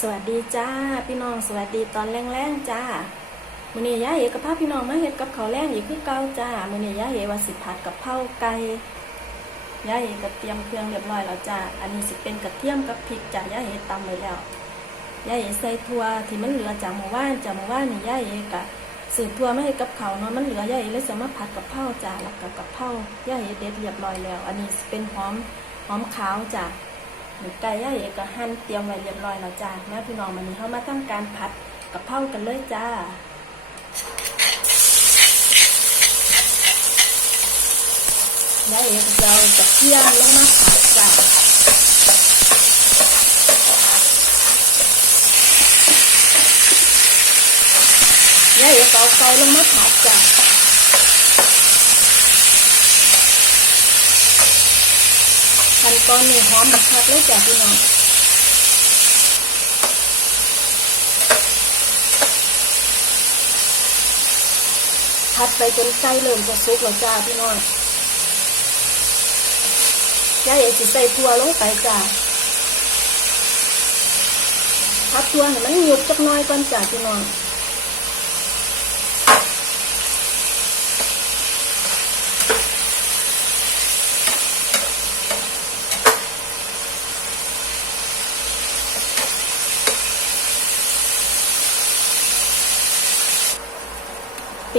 สวัสดีจ้าพี่น้องสวัสดีตอนแรงๆจ้ามื้อนี้ยายเอกกับพาพี่น้องมาเฮ็ดกับเขาแรงอีกคือเก่าจ้ามื้อนี้ยายเอกว่าสิผัดกับเผาไก่ยายเอกก็เตรียมเครื่องเรียบร้อยแล้วจ้าอันนี้สิเป็นกระเทียมกับพริกจ้ายายเอกตำไว้แล้วยายเอกใส่ถั่วที่มันเหลือจากเมื่อวานจากเมื่อวานนี่ยายเอกก็สืบถั่วมาให้กับเขาเนาะมันเหลือยายเอกเลยจะมาผัดกับเผาจ้าแล้วก็กับเผายายเอกเด็ดเรียบร้อยแล้ว อันนี้เป็นหอมหอมขาวจ้า หมูไก่ย่าเอกก็หั่นเตรียมไว้เรียบร้อยแล้วจ้าแม่พี่น้องวันนี้เข้ามาทำการผัดกับเผากันเลยจ้าย่าเอกจะเอากระเทียมลงมาผัดจ้าย่าเอกเอาไก่ลงมาผัดจ้า ขั้น ตอนนี้หอมบักคักเลยจ้ะพี่น้องผัดไปจนไก่เริ่มจะสุกแล้วจ้าพี่น้องยายเอกสิใส่ถั่วลงไปจ้าผัดถั่วให้มันหยุบจักน้อยก่อนจ้าพี่น้อง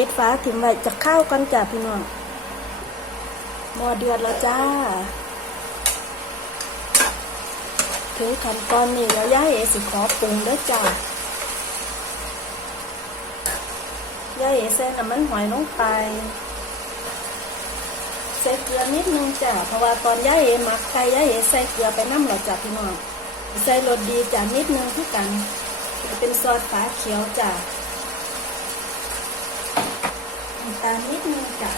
ปิดฝาถิ่มไว้จะเข้าวกันจ้าพี่น้องหม้อเดือดแล้วจ้า ถึงขั้นตอนนี้แล้วย่าเอสิขอปรุงด้วยจ้าย่าเอใส่น้ำมันหอยลงไปใส่เกลือนิดนึงจ้าเพราะว่าตอนย่าเอหมักไก่ย่าเอใส่เกลือไปน้ำหรอจ้าพี่น้องใส่รสดีจ้านิดนึงที่กัน เป็นซอสฟ้าเขียวจ้า นิดนึงจ้ะ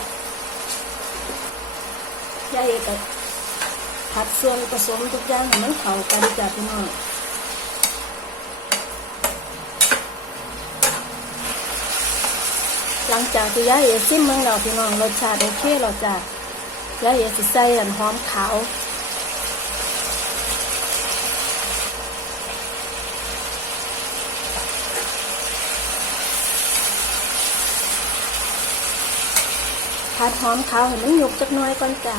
ยายเอกก็ผัดส่วนผสมทุกอย่างให้มันเข้ากันจ้ะพี่น้องหลังจากที่ยายเอซิมเมืองเราพี่น้องรสชาติโอเคแล้วจ้ะยายเอกสิใส่อันหอมขาว ผัดหอมขาวให้มันหยุกจักน้อยก่อนจ้า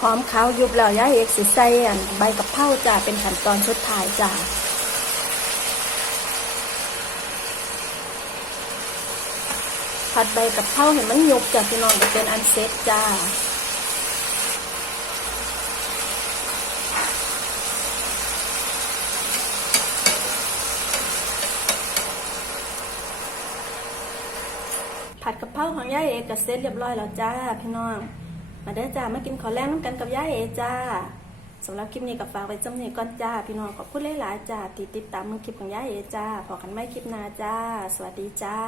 หอมขาวยุบแล้วย่าเอกสิใส่อันใบกับเพราจ้าเป็นขั้นตอนสุดท้ายจ้าผัดใบกับเพราให้มันหยุบจากพี่น้องจะเป็นอันเซ็ตจ้า ผัดกะเพราของย่าเอกับเสร็จเรียบร้อยแล้วจ้าพี่น้อง มาเด้อจ้ามากินขอแรงน้ำกันกับย่าเอจ้าสำหรับคลิปนี้ก็ฝากไว้จำเนีก่อนจ้า พี่น้องขอบคุณหลายๆจ้าติดติดตามมือคลิปของย่าเอจ้าพอกันไม่คลิปหน้าจ้า สวัสดีจ้า